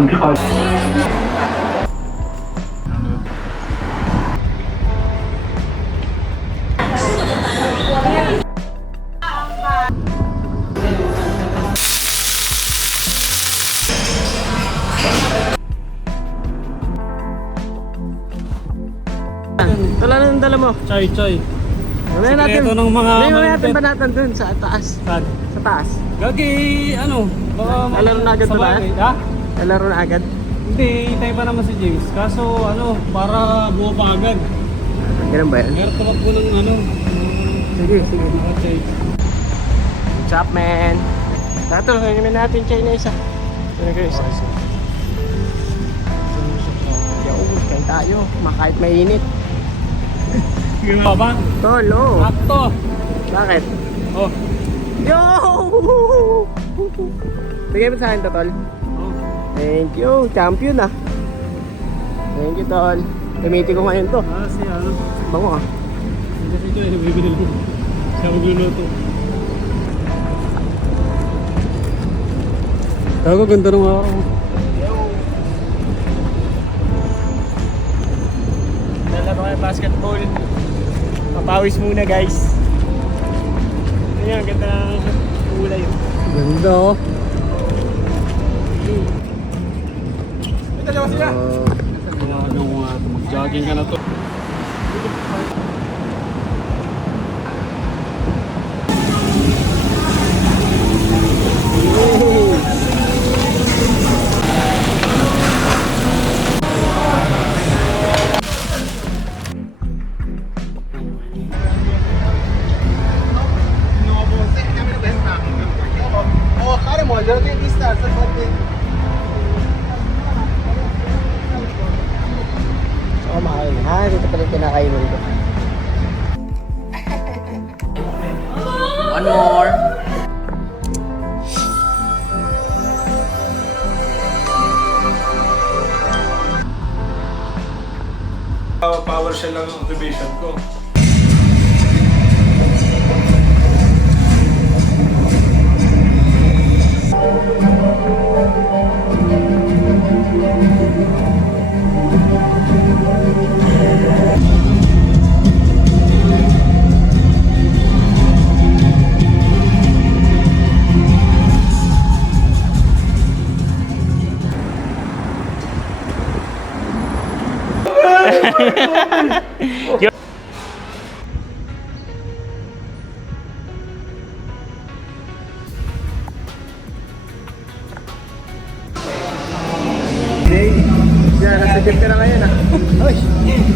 Wala na ang dala mo. Choy. Wala natin. Ito ng mga wala natin ba natin dun sa taas? Saan? Sa taas. Gagi, ano? Lalaro na agad ba? Ha? Lalaro na agad? Hindi, hintay pa naman si James. Kaso ano, para buo pa agad. Ganun ba yan? Meron tumakbo ng ano. Sige. Okay. What's up, man? Nato, hangin natin China isa. Ano ka isa? Yo, kain tayo. Makahit mainit. Ginawa ba? Tolo. Sakto. Bakit? Oh. Yo! Bigay mo sa akin to, tol. Oh. Thank you. Champion ah. Thank you, tol. Gamitin ko ngayon to. Si ano? Bango ah. Hindi kasi ito, bibili lang. Siya magluluto. Tago, ganda ng araw. Lalaro kayo basketball. Papawis muna, guys. Ayan, ganda ng kulay. Ganda oh. Ito lang sila. Mag-jogging ka na to. Dito pala yung kinakain mo dito. One more. Power shell lang ang activation ko. Yan, nasa gym ka na ngayon ah.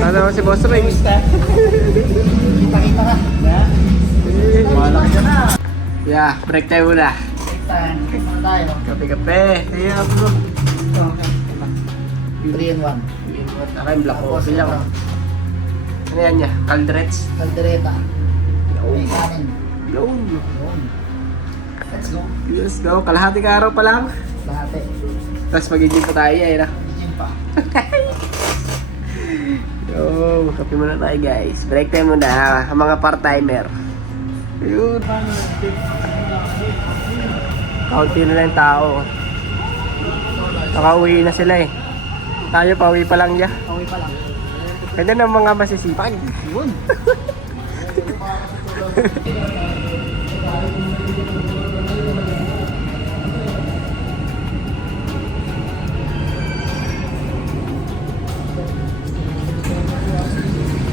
Ano naman si Boss Ray? Kita-kita ka. Malaki ka na. Yeah, break tayo muna. Next time, muna tayo. Kape-kape. Ayan bro. 3 and 1. Saka yung black coffee lang. Ano yan niya? Calderets? Caldereta. May kanin. Yun. Yun. Let's go. Let's go. Kalahating araw pa lang. Lahat eh. Tapos mag-gym pa tayo eh. Gym pa. Yo, kape muna tayo guys. Break time muna. Ang mga part-timer. Ayun. Kaunti na lang yung tao. Nakauwi na sila eh. Tayo pauwi pa lang niya. Pauwi pa lang. Kanya ng mga masisipag. Yun.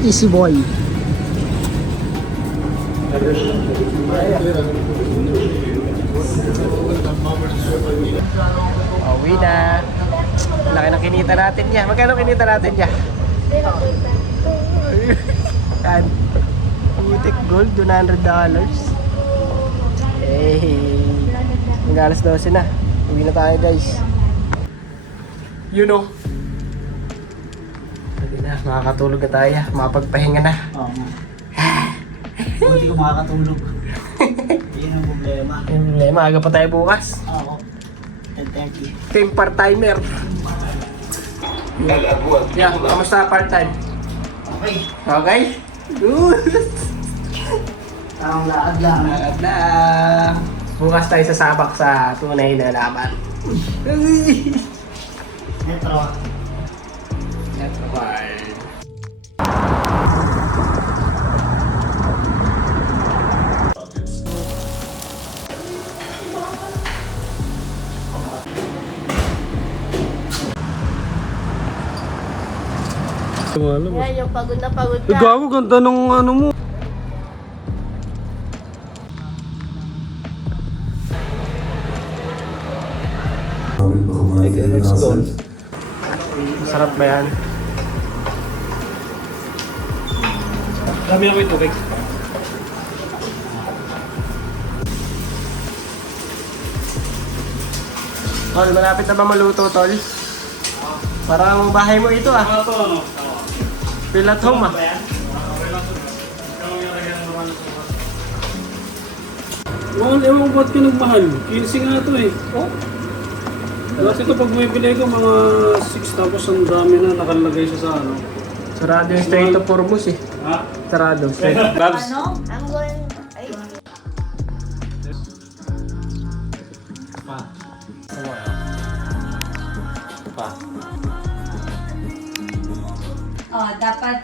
Easy boy. Pauwi na. Laki ng kinita natin niya. Magkano kinita natin niya? Yan. Putik gold, $100. Hey. Hanggang alas 12 na. Uwi na tayo guys. You know. Sabi na, makakatulog na tayo. Makapagpahinga na. Oo nga. Buti ko makakatulog. Yun ang problema. Yung problema, aga pa tayo bukas. Oo. 10:30. Team part-timer. Yeah, kamusta part-time? Okay. Okay? Good. Ang laad lang. Agad lang. Bukas tayo sasabak sa tunay na laban. Metro. Yan, yung pagod na pagod ka. Gago, ganda nung ano mo. Let's go. Masarap ba yan? Dami ako ito, tubig. Tol, malapit na ba maluto, Tol? Parang bahay mo ito ah. Ano to, ano? Feel at home ah. Ewan ko ba't ka nagmahal? 15 nga ito eh. Oh? Kasi ito pag may bili ko mga 6 tapos ang dami na nakalagay siya sa ano. Sarado yung Strait of Hormuz eh. Ha? Sarado. Strait of Babs. Ano? I'm going... Ay, Pa. dapat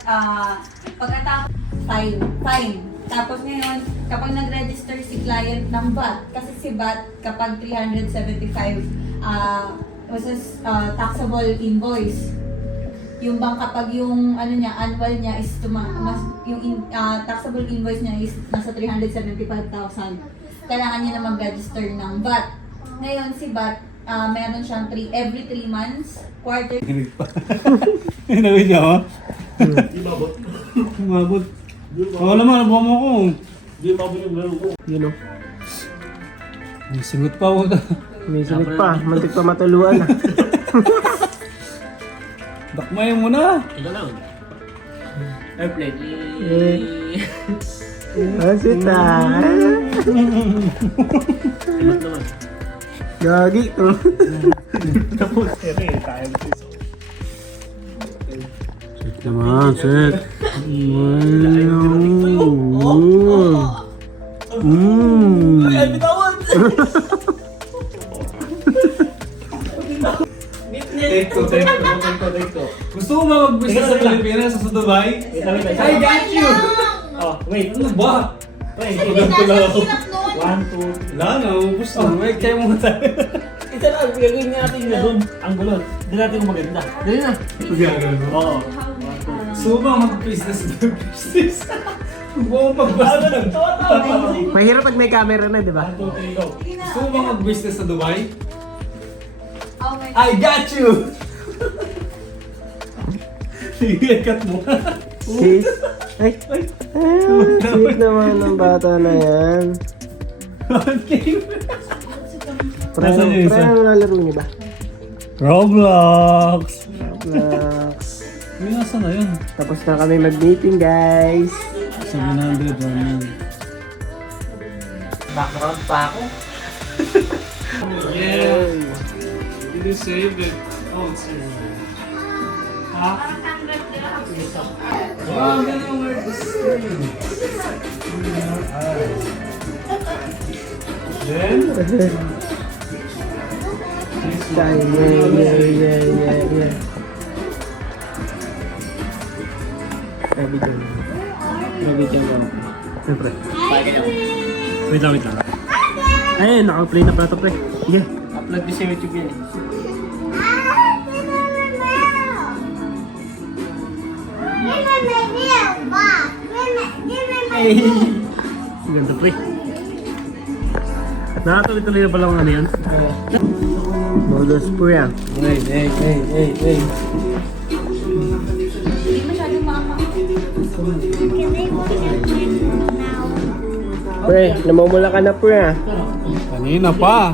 pagkatapos fine. Tapos ngayon, kapag nag-register si client ng VAT, kasi si VAT kapag 375 taxable invoice. Yung bang kapag yung ano niya, annual niya is taxable invoice niya is nasa 375,000. Kailangan niya na mag-register ng VAT. Ngayon si VAT, meron siyang every 3 months, quarter. Hinawin niya oh. Umabot. Oo naman, nabuha mo ko. Di ba yung laro ko? Yun o. May singot pa ako. May sinit pa. Mantik pa matuluan ah. Dakmayan mo na. Ito lang. Airplane. Masita. Ibat naman. Gagi to. Set naman, set. Ay, bitawan! Take ko. Gusto mo ba mag-business sa Pilipinas sa Dubai? I got you! Oh, wait. Ano ba? Wait, Ito lang ako. 1, 2. Wala na, ubus na. Wait, kaya mo tayo. Ito lang, gagawin natin na doon. Ang gulon. Hindi natin kung maganda. Dali na. Oo. So ba mag-business sa business? Buong pagbasta. Mahirap pag may camera na, di ba? 1, 2, 3, go. Gusto mo ba mag-business sa Dubai? Oh my I got you! Sige, cut mo. Kiss. Ay. Sweet naman ng bata na yan. Okay. Pre, Nasaan yung isa? ano nalaro niyo ba? Roblox! Relax. May nasa na yun? Tapos na kami mag-meeting, guys. 700 naman. Background pa ako. Yeah! Did you save it? Oh, it's here. Ha? Wow, I'm gonna wear this screen. Then? Yeah. Sabi ko. Grabe dyan ba? Siyempre. Wait lang. Ay, naka-play na pala ito, pre. Yeah. Upload din sa YouTube yan eh. Ganda, pre. At nakatuloy-tuloy na pala kung ano yan. Modus, pre ah. Hey. Hindi masyadong mama. Pre, namumula ka na, pre ah. Kanina pa.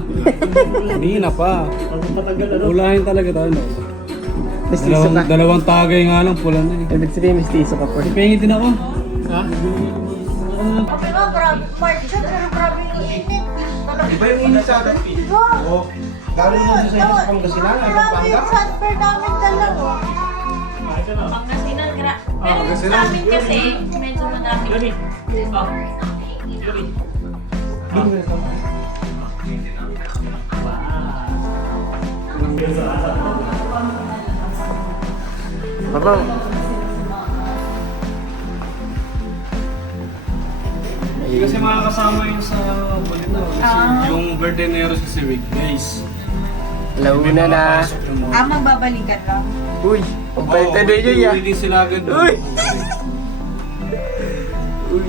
Ulahin talaga tayo. Mistiso ka. Dalawang tagay nga lang, pula na eh. Ibig sabihin, mistiso ka, pre. Pengi din ako. Ha? Okay ba, grabe. Part siya, pero grabe yung init. Iba yung init sa atin. Oo. Galing mo sa inyo sa Pangasinan, ay Pampanga. transfer namin dalawa. Pangasinan, pero Pangasinan. sa amin kasi, medyo madami. Wow. Papa. Hindi kasi makakasama yung sa balita. Kasi yung birthday na Eros kasi weekdays. Launa na. Magbabalikan lang. Uy, ang balitan na yun ya. Uwi din sila agad. Uy! Uy!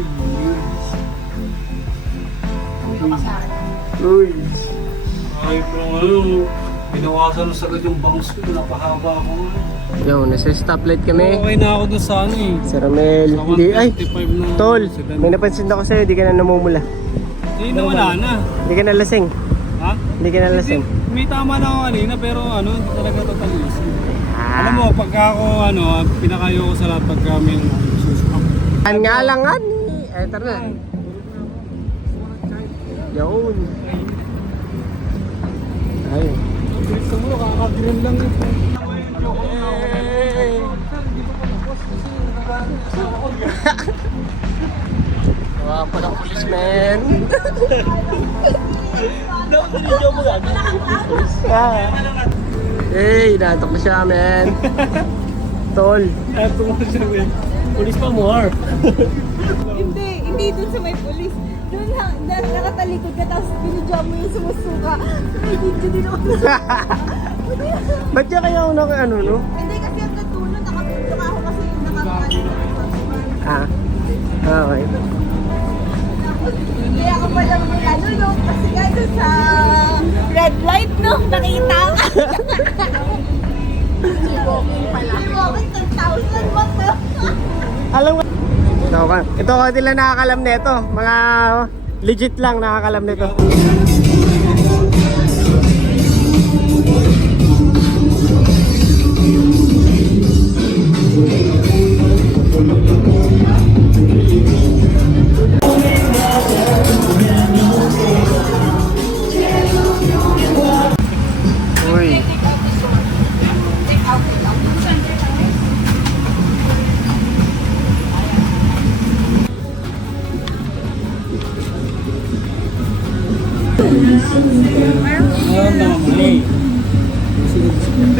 Uy! Ay, pero ano, binawasan sa agad yung bangs ko, napahaba ako. Yo, nasa stoplight kami. Okay na ako doon sa ano eh. Si Ramel. Sa Hindi, ay! 155 na Tol, sedan. may napansin ako sa'yo, di ka na namumula. Hindi na wala na. Di ka na lasing. Ha? Di ka na lasing. May tama na ako kanina pero ano, hindi talaga total easy. Alam mo, pagka ako ano, pinakayo ko sa lahat pagka may susukap. An nga lang an. Eh, tara na. Yun. Ayun. Gusto mo, kakadirin lang yun. Wala pa ng pulis, man. Hey, natok na siya, man. Tol. Eto mo siya eh. Pulis pa more. Hindi dun sa may polis. Doon nakatalikod ka tapos binidyo mo yung sumusuka. May video din ako. Ba't niya kaya ako ano, no? Hindi kasi ang natulog, nakapinto ka ako kasi yung nakakalit. Ah. Okay. Hindi ako palang may ano, no? Kasi nga doon sa red light, no? Nakita ka. Walking pala. Walking 10,000 baht, no? Alam mo. Ito ko nila nakakalam nito. Mga legit lang nakakalam nito. Uy.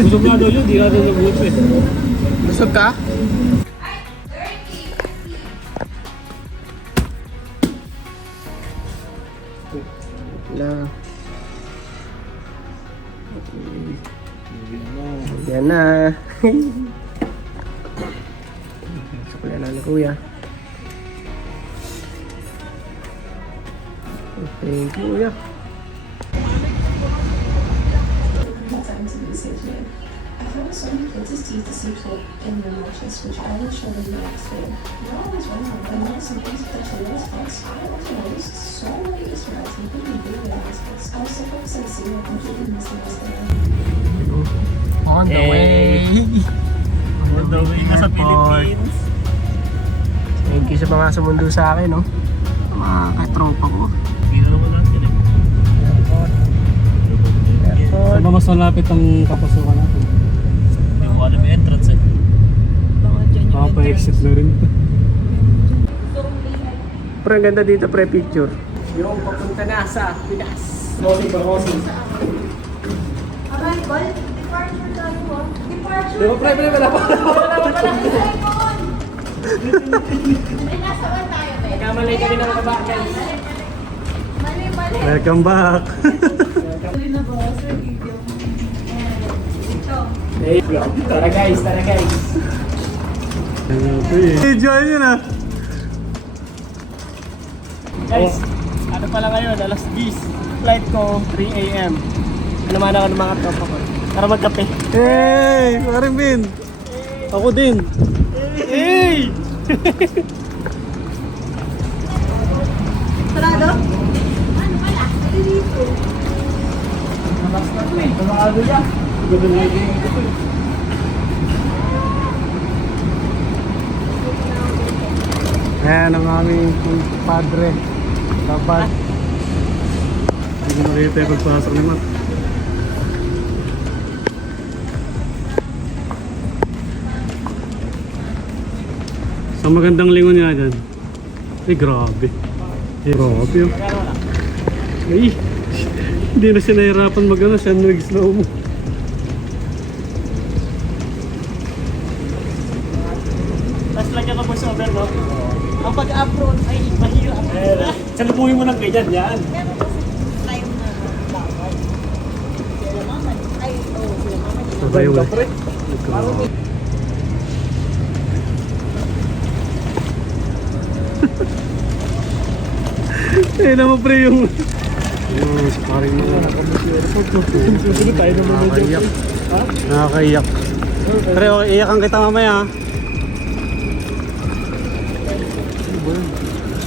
Busog nga daw yun, di ka daw nabuot eh. Busog ka? Wala. Yan na. Sukla na ni Kuya. Thank you, Kuya. I found some kids' teeth to see pulled in their mattress, which I will show them the next day. You're always wrong, but now some things that you lose us. I also noticed so many Easter eggs, including baby aspects. I was surprised to see what completely missing was there. On the way. On the way na sa Philippines. Thank you sa mga sumundo sa akin, no? Mga katropa ko. Hindi naman natin eh. Saan ba mas malapit ang kapasukan natin? Yung wala may entrance eh. Baka pa-exit na rin. Pero ang ganda dito, pre-picture. Yung papunta na sa Pinas. Crossing ba crossing? Arrival, departure tayo mo. Departure. Diba pre, wala pa. Ay, nasa one tayo, be? Nagkamalay kami ng kabakal. Mali. Welcome back. Ito. Tara guys, tara guys. Enjoy nyo na. Guys, ano pala ngayon, alas 10. Flight ko, 3 AM. Naman ako ng mga tropa ko. Tara magkape. Hey! Paring Bin! Ako din! Hey! Sarado? Ano pala? Dito. Tumakado niya. Ayan ang aming padre. Dapat. Hindi ko makita yung pagpasok ni Matt. Sa magandang lingon niya dyan. Ay, grabe. Ay, grabe yun. Ay, hindi na siya nahirapan mag-ano, siya nag-slow mo. Salubuhin mo ng ganyan, yan. Meron kasi time na bawal. Sila mama. Ay, oo, sila mama. Sabay mo. Eh naman pre yung sparring mo. Susunod tayo naman medyo. Nakakaiyak. Nakakaiyak. Pre, iyakan kita mamaya ha.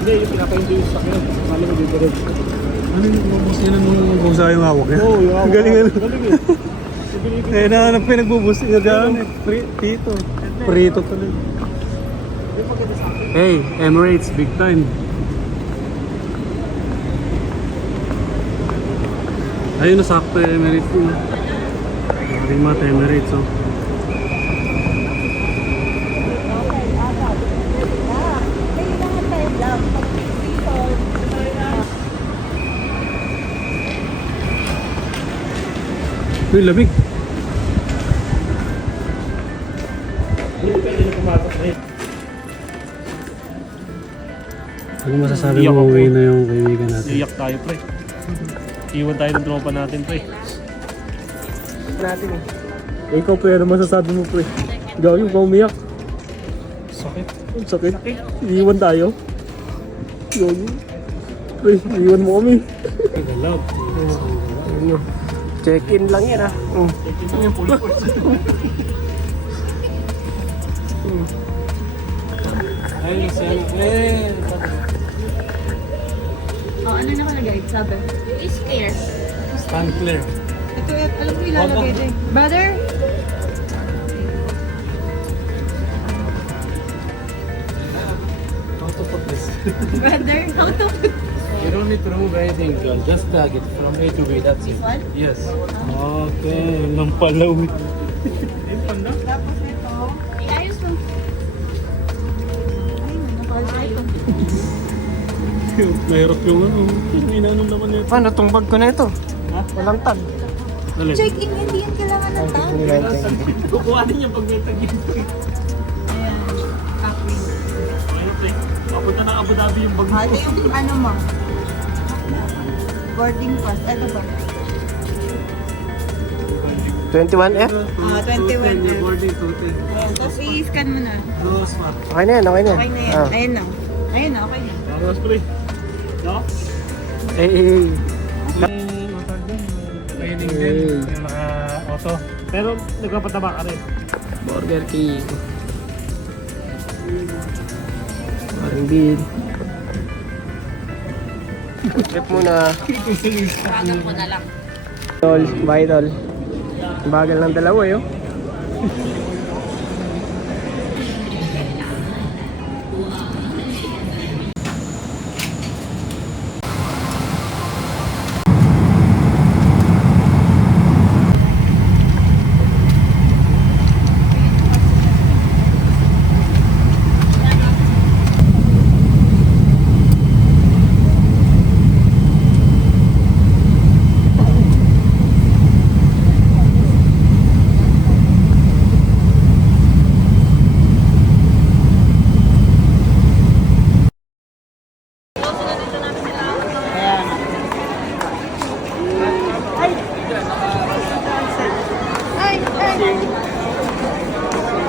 Hindi, yung pinaka-enjoy sa akin. Kala mo dito rin. Ano yung bubus yan ang busa yung hawak niya? Oo, yung Galing ano. Galing eh. Eh na pinagbubus niya dyan eh. Prito. Prito tuloy. Hey, Emirates, big time. Ayun na sakto yung Emirates mo. Maring mata Emirates oh. Kailangan tayo lang. Uy, lamig. Pwede na pumatok na eh. Ano masasabi Iyak mo ako. uwi na yung kaibigan natin? Iyak tayo, pre. Iwan tayo ng tropa natin, pre. Natin eh. Ikaw pre, ano masasabi mo pre? Gawin ka umiyak. Sakit. Sakit. Iiwan tayo. Gawin. Pre, iiwan mo kami. Galab. Ano? Check-in lang yan ah. Check-in lang yan, full force. Ayun, siya. Oh, ano nakalagay? Sabi? Is clear. Stand clear. Ito, alam ko ilalagay din. Brother? How to put this? Brother? How to put You don't need to remove anything, girl. Just tag it from A to B. That's it. one? Yes. Okay, nang palaw. Tapos ito. Iayos mo. Ay, nakalagay ito. Mahirap yung ano. Inanong naman nito. Paano tong bag ko na ito? Ha? Walang tag. Dali. Check-in, hindi yan kailangan ng tag. Kukuhanin niya pag may tag yun. Ayan. Copy. Papunta ng Abu Dhabi yung bag Ito yung ano mo. Boarding pass. Ano ba? 21F? 21. Boarding tote. Tapos i-scan mo na. Oh, smart. Okay na yan, okay na yan. Okay na yan. Ayan na. Ayun na, okay na. Tapos pre. No? Eh, training din. Yung naka-auto. Pero nagpapataba ka rin. Burger King. Maring bin. Trip muna. Bagal mo na lang. Tol, bye tol. Bagal ng dalawa yun.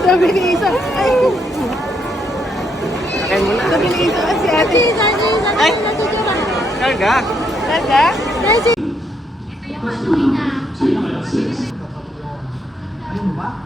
Sabi ni Isa. Ay. Akin muna. Sabi ni Isa. Si ate. Ay. Karga. Karga? Ano ba?